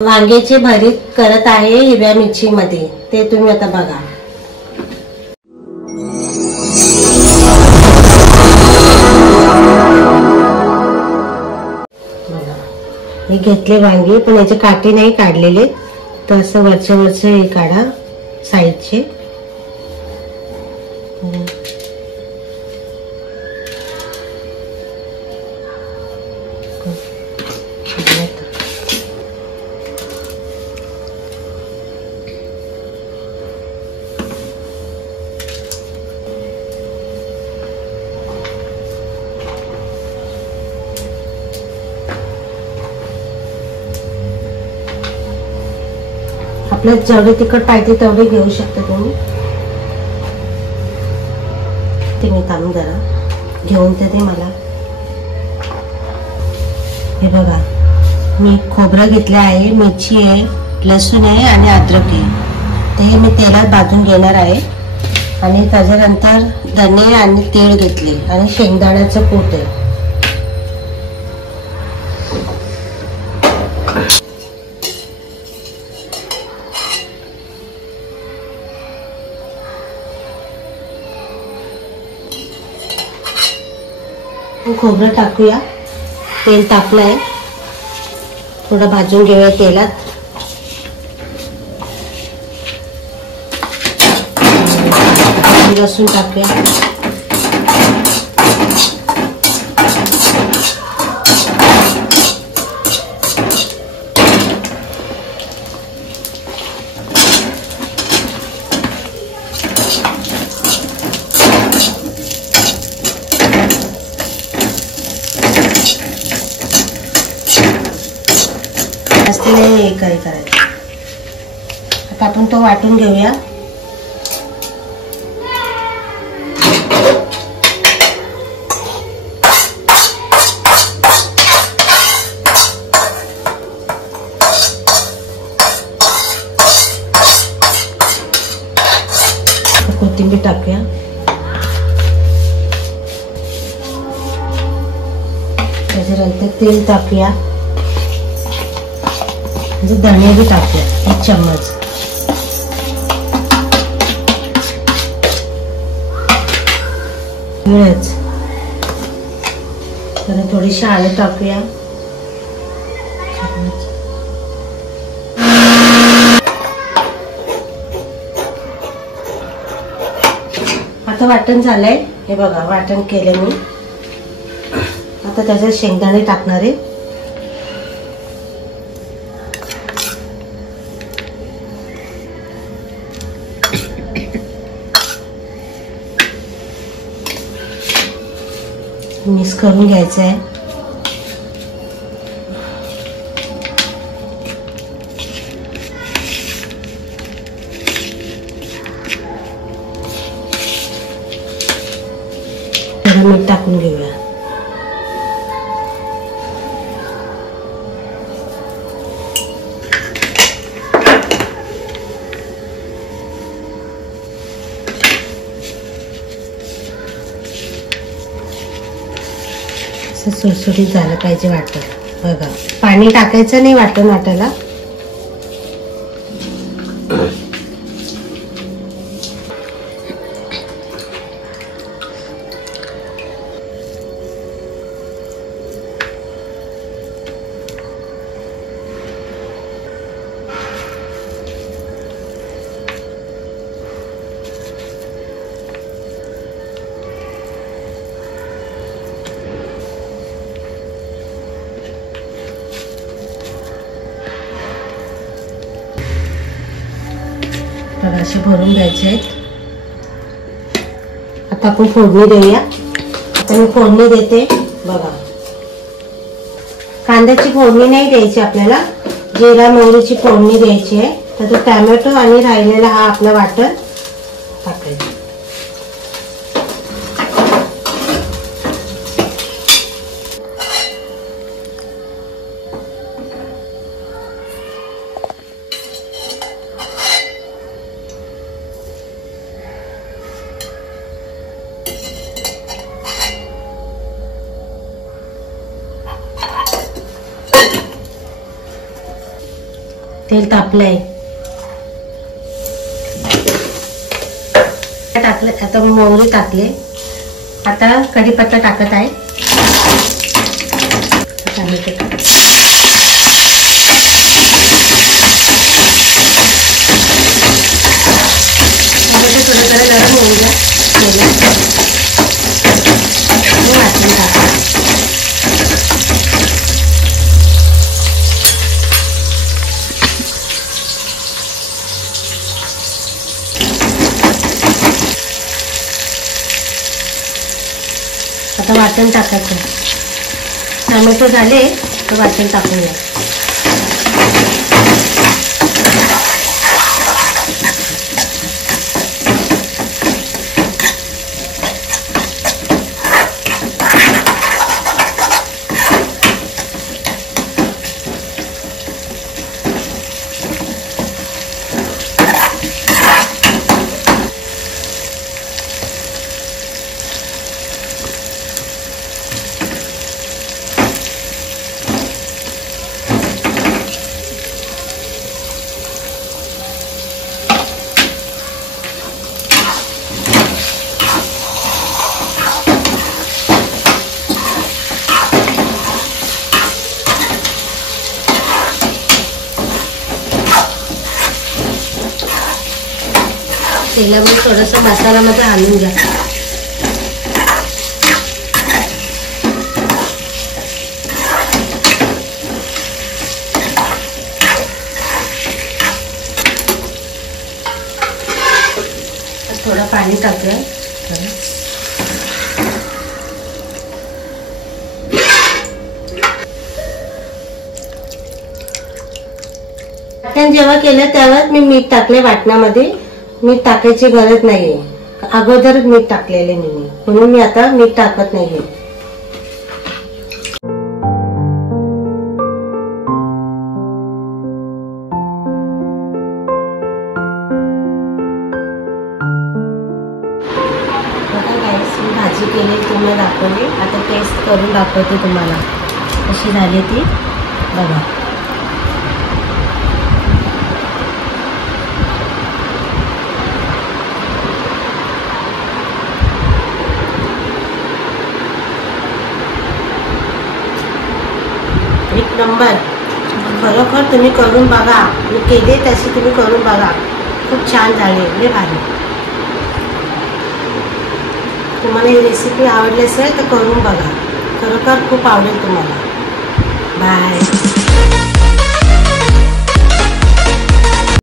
वांग्याचे भरीत करत आहे हिरव्या मिरची मध्ये, ते तुम्ही आता बघा। हे घेतले वांगे, पण याचे काटे नाही काढलेले, तर असं वरचे वरचे हे काढा साईडचे। आपल्याला जेवढे तिखट पाहिजे तेवढे घेऊ शकता तुम्ही। ते मी थांबून जरा घेऊन ते मला। हे बघा, मी खोबरं घेतलं आहे, मिरची आहे, लसूण आहे आणि अद्रक आहे। ते मी तेलात भाजून घेणार आहे आणि त्याच्यानंतर धने आणि तेल घेतले आणि शेंगदाण्याचं कूट आहे। खोबरं टाकूया, तेल टाकलंय, थोडं भाजून घेऊया तेलात। लसूण टाकूया, हे काय करायचं। आता आपण तो वाटून घेऊया। कोथिंबीर टाकूया, त्याच्यानंतर तेल टाकूया, धने भी टाकूया 1 चम्मच, मिरच, तर थोडीशी आलं टाकूया। आता वाटण झालंय, हे बघा वाटण केलं मी। आता त्याच्यात शेंगदाणे टाकणार आहे। मिक्स करून घ्यायचं आहे। थोडं मीठ टाकून घेऊया। सुटसुटीत झालं पाहिजे वाटण, बघा पाणी टाकायचं नाही वाटण वाटायला। असे भरून घ्यायचे आहेत। आता आपण फोडणी देऊया। आता मी फोडणी देते, बघा कांद्याची फोडणी नाही द्यायची आपल्याला, जिरा मोहरीची फोडणी द्यायची आहे। तर तो टोमॅटो आणि राहिलेला हा आपला वाटण टाकायचं। तेल तापलंय, टाकले. आता मोहरी टाकले. आता कढीपत्ता टाकत आहे. थोडं जरा गरम होऊन द्या. वाटून टाका. आता वाटण टाकायचं. टोमॅटो झाले तर वाटण टाकूया. तेलामध्ये थोडंसं मसाल्यामध्ये आणून घ्या. थोडं पाणी टाकूया. वाटण जेव्हा केलं तेव्हाच मी मीठ टाकले. वाटणामध्ये मीठ टाकायची गरज नाहीये. अगोदरच मीठ टाकलेले मी, म्हणून मी आता मीठ टाकत नाहीये. भाजी केली तुम्हाला दाखवली. आता टेस्ट करून दाखवते तुम्हाला कशी झाली ती बघा. एक नंबर. खरोखर तुम्ही करून बघा. मी केले तशी तुम्ही करून बघा. खूप छान झाली. एवढे भारी. तुम्हाला ही रेसिपी आवडली असेल तर करून बघा. खरोखर खूप आवडेल तुम्हाला. बाय.